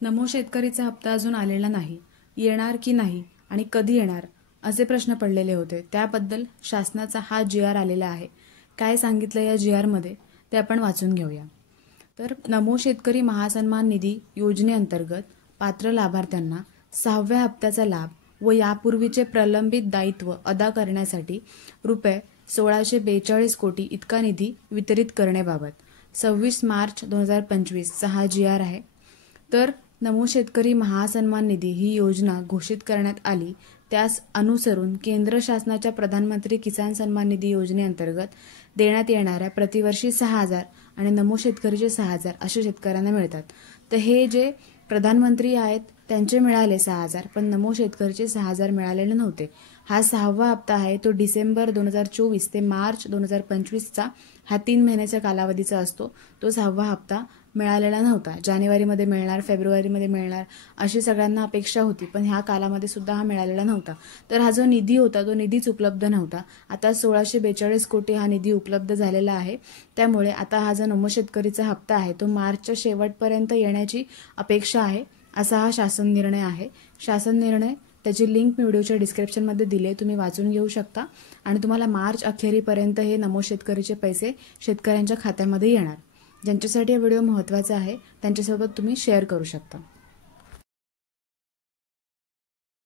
नमो शेतकरीचा हप्ता अजून आलेला नाही, येणार की नाही आणि कधी येणार असे प्रश्न पडलेले होते। त्याबद्दल शासनाचा हा GR आलेला आहे। काय सांगितलं या GR मध्ये ते आपण वाचून घेऊया। तर नमो शेतकरी महासन्मान निधी योजनेअंतर्गत पात्र लाभार्थ्यांना 6व्या हप्त्याचा लाभ व यापूर्वीचे प्रलंबित दायित्व अदा करण्यासाठी ₹1642 कोटी इतका निधी वितरित करण्याबाबत 26 मार्च 2025 चा हा GR आहे। तर नमो शेतकरी महासन्मान निधी ही योजना घोषित करण्यात आली, त्यास अनुसरून केंद्र शासनाच्या प्रधानमंत्री किसान सन्मान निधी योजनेअंतर्गत देण्यात येणाऱ्या प्रतिवर्षी 6,000 आणि नमो शेतकरीचे 6,000 असे शेतकऱ्यांना मिळतात। तर हे जे प्रधानमंत्री आहेत त्यांचे मिळाले 6,000, पण नमो शेतकरीचे 6,000 मिळालेले नव्हते। हा 6वा हप्ता आहे तो डिसेंबर 2024 ते मार्च 2025 चा हा 3 महिन्याच्या कालावधीचा असतो। तो 6वा हप्ता मिळालेला नव्हता। जानेवारीमध्ये मिळणार, फेब्रुवारीमध्ये मिळणार अशी सगळ्यांना अपेक्षा होती, पण ह्या कालामध्ये सुद्धा हा मिळालेला नव्हता। तर हा जो निधी होता तो निधीच उपलब्ध नव्हता। आता 1642 कोटी हा निधी उपलब्ध झालेला आहे। त्यामुळे आता हा जो नमो शेतकरीचा हप्ता आहे तो मार्चच्या शेवटपर्यंत येण्याची अपेक्षा आहे, असा हा शासन निर्णय आहे। शासन निर्णय त्याची लिंक मी व्हिडिओच्या डिस्क्रिप्शनमध्ये दिली, तुम्ही वाचून घेऊ शकता आणि तुम्हाला मार्च अखेरीपर्यंत हे नमो शेतकरीचे पैसे शेतकऱ्यांच्या खात्यामध्ये येणार। ज्यांच्यासाठी हा व्हिडिओ महत्त्वाचा आहे त्यांच्यासोबत तुम्ही शेअर करू शकता।